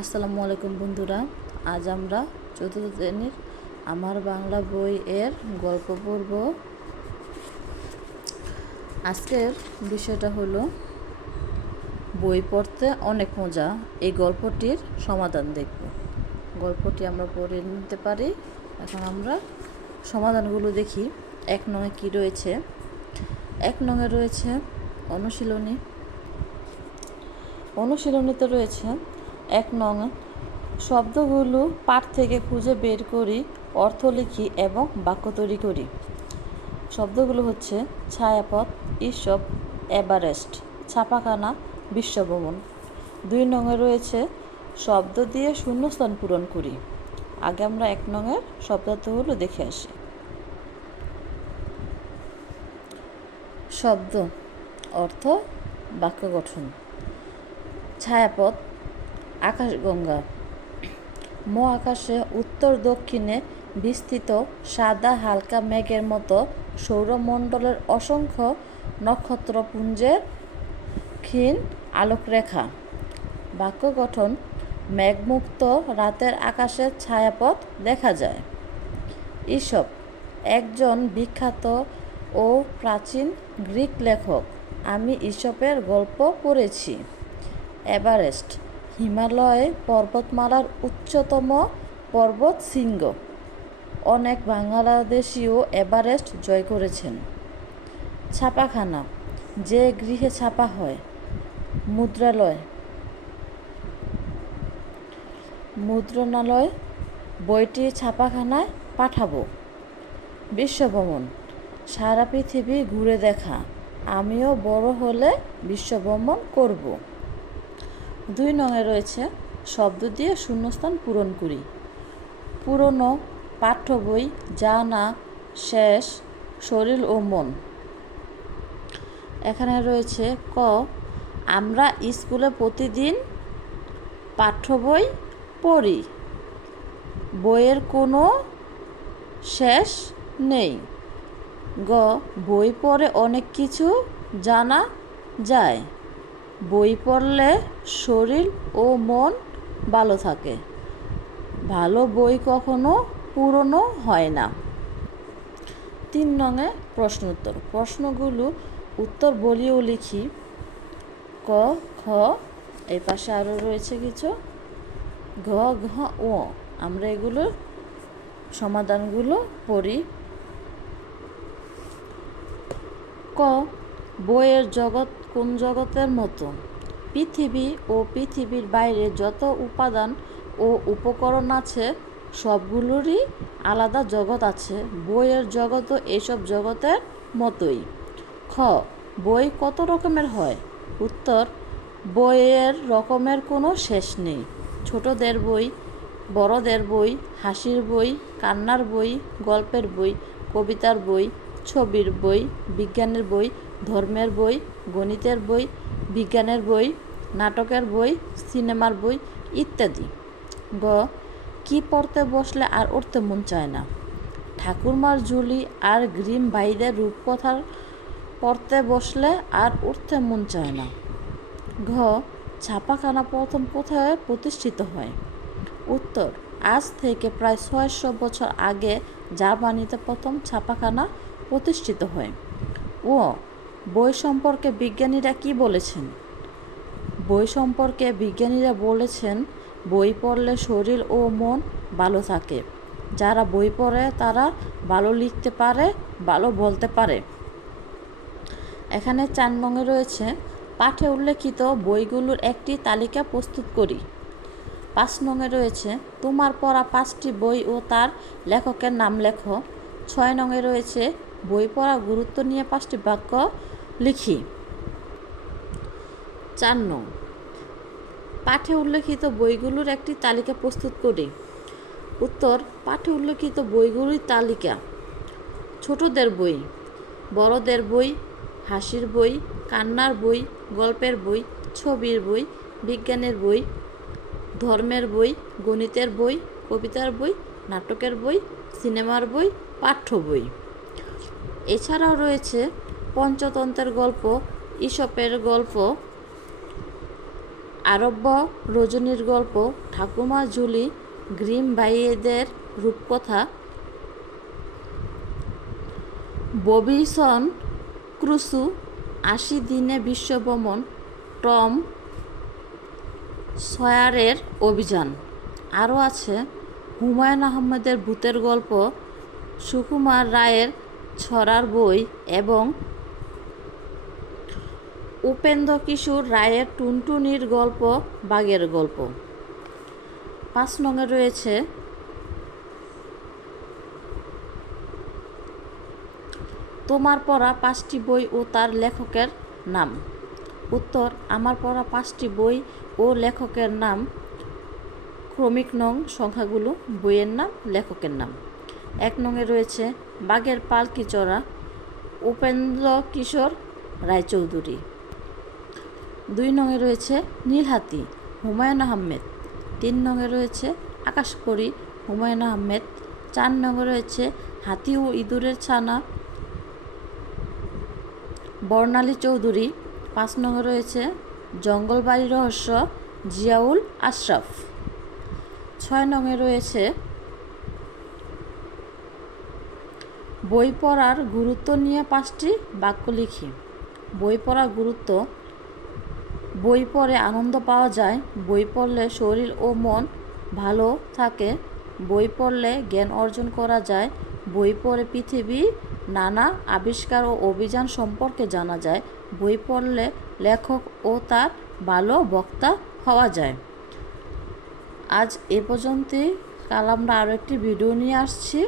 আসসালামু আলাইকুম বন্ধুরা। আজ আমরা চতুর্থ শ্রেণীর আমার বাংলা বই এর গল্প পড়ব। আজকের বিষয়টা হলো বই পড়তে অনেক মজা। এই গল্পটির সমাধান দেখব। গল্পটি আমরা পড়ে নিতে পারি। এখন আমরা সমাধানগুলো দেখি। 1 নংয়ে কী রয়েছে? 1 নংয়ে রয়েছে অনুশীলনী। অনুশীলনীতে রয়েছে 1 নং, শব্দগুলো পাঠ থেকে খুঁজে বের করি, অর্থ লিখি এবং বাক্য তৈরি করি। শব্দগুলো হচ্ছে ছায়াপথ, ঈশপ, এভারেস্ট, ছাপাখানা, বিশ্বভ্রমণ। 2 নংয়ে রয়েছে শব্দ দিয়ে শূন্যস্থান পূরণ করি। আগে আমরা 1 নংয়ের শব্দার্থগুলো দেখে আসি। শব্দ অর্থ, বাক্য গঠন। ছায়াপথ, আকাশগঙ্গা। মহাকাশে উত্তর দক্ষিণে বিস্তৃত সাদা হালকা মেঘের মতো সৌরমণ্ডলের অসংখ্য নক্ষত্রপুঞ্জের ক্ষীণ আলোকরেখা। বাক্য গঠন, মেঘমুক্ত রাতের আকাশের ছায়াপথ দেখা যায়। ঈশপ একজন বিখ্যাত ও প্রাচীন গ্রিক লেখক। আমি ঈশপের গল্প পড়েছি। এভারেস্ট হিমালয় পর্বতমালার উচ্চতম পর্বত শৃঙ্গ। অনেক বাংলাদেশীও এভারেস্ট জয় করেছেন। ছাপাখানা যে গৃহে ছাপা হয়। মুদ্রণালয় বইটি ছাপাখানায় পাঠাবো। বিশ্বভ্রমণ সারা পৃথিবী ঘুরে দেখা। আমিও বড় হলে বিশ্বভ্রমণ করব। 2 নংয়ে রয়েছে শব্দ দিয়ে শূন্যস্থান পূরণ করি। পুরনো পাঠ্য বই, জানা, শেষ, শরীর ও মন। এখানে রয়েছে ক, আমরা স্কুলে প্রতিদিন পাঠ্য বই পড়ি। বইয়ের কোনো শেষ নেই। গ, বই পড়ে অনেক কিছু জানা যায়। বই পড়লে শরীর ও মন ভালো থাকে। ভালো বই কখনো পুরনো হয় না। 3 নংয়ে প্রশ্ন উত্তর। প্রশ্নগুলো উত্তর বলিও লিখি। ক, খ, এই পাশে আরও রয়েছে কিছু। ঘ, ঘ, ও। আমরা এগুলোর সমাধানগুলো পড়ি। ক, বইয়ের জগৎ কোন জগতের মতো? পৃথিবী ও পৃথিবীর বাইরে যত উপাদান ও উপকরণ আছে সবগুলোরই আলাদা জগৎ আছে। বইয়ের জগৎও এইসব জগতের মতোই। খ, বই কত রকমের হয়? উত্তর, বইয়ের রকমের কোনো শেষ নেই। ছোটদের বই, বড়দের বই, হাসির বই, কান্নার বই, গল্পের বই, কবিতার বই, ছবির বই, বিজ্ঞানের বই, ধর্মের বই, গণিতের বই, বিজ্ঞানের বই, নাটকের বই, সিনেমার বই ইত্যাদি। গ, কি পড়তে বসলে আর উঠতে মন চায় না? ঠাকুরমার ঝুলি আর গ্রিম ভাইদের রূপকথার পড়তে বসলে আর উঠতে মন চায় না। ঘ, ছাপাখানা প্রথম কোথায় প্রতিষ্ঠিত হয়? উত্তর, আজ থেকে প্রায় 600 বছর আগে জার্মানিতে প্রথম ছাপাখানা প্রতিষ্ঠিত হয়। ও, বই সম্পর্কে বিজ্ঞানীরা কি বলেছেন? বই সম্পর্কে বিজ্ঞানীরা বলেছেন, বই পড়লে শরীর ও মন ভালো থাকে। যারা বই পড়ে তারা ভালো লিখতে পারে, ভালো বলতে পারে। এখানে 4 নংয়ে রয়েছে পাঠে উল্লেখিত বইগুলোর একটি তালিকা প্রস্তুত করি। 5 নংয়ে রয়েছে তোমার পড়া 5টি বই ও তার লেখকের নাম লেখো। 6 নংয়ে রয়েছে বই পড়া গুরুত্ব নিয়ে 5টি বাক্য লিখি। 4 নং, পাঠে উল্লেখিত বইগুলোর একটি তালিকা প্রস্তুত করি। উত্তর, পাঠে উল্লেখিত বইগুলির তালিকা: ছোটদের বই, বড়দের বই, হাসির বই, কান্নার বই, গল্পের বই, ছবির বই, বিজ্ঞানের বই, ধর্মের বই, গণিতের বই, কবিতার বই, নাটকের বই, সিনেমার বই, পাঠ্য বই। এছাড়াও রয়েছে পঞ্চতন্ত্রের গল্প, ঈশপের গল্প, আরব্য রজনীর গল্প, ঠাকুমা জুলি, গ্রিম ভাইদের রূপকথা, ববিসন ক্রুসো, ৮০ দিনে বিশ্বভ্রমণ, টম সয়ারের অভিযান। আরও আছে হুমায়ুন আহমেদের ভূতের গল্প, সুকুমার রায়ের ছড়ার বই এবং উপেন্দ্রকিশোর রায়ের টুনটুনির গল্প বাঘের গল্প। ৫ নঙে রয়েছে তোমার পড়া ৫টি বই ও তার লেখকের নাম। উত্তর, আমার পড়া ৫টি বই ও লেখকের নাম। ক্রমিক নং সংখ্যাগুলো, বইয়ের নাম, লেখকের নাম। ১ নঙে রয়েছে বাঘের পালকি চড়া, উপেন্দ্রকিশোর রায়চৌধুরী। ২ নঙে রয়েছে নীলহাতি, হুমায়ুন আহমেদ। ৩ নঙে রয়েছে আকাশপরী, হুমায়ুন আহমেদ। ৪ নঙে রয়েছে হাতি ও ইঁদুরের ছানা, বর্ণালী চৌধুরী। ৫ নঙে রয়েছে জঙ্গলবাড়ি রহস্য, জিয়াউল আশরাফ। ৬ নঙে রয়েছে বই পড়ার গুরুত্ব নিয়ে ৫টি বাক্য লিখি। বই পড়ার গুরুত্ব: বই পড়ে আনন্দ পাওয়া যায়, বই পড়লে শরীর ও মন ভালো থাকে, বই পড়লে জ্ঞান অর্জন করা যায়, বই পড়ে পৃথিবীর নানা আবিষ্কার ও অভিযান সম্পর্কে জানা যায়, বই পড়লে লেখক ও তার ভালো বক্তা হওয়া যায়। আজ এ পর্যন্তই। কাল আমরা আরও একটি ভিডিও নিয়ে আসছি।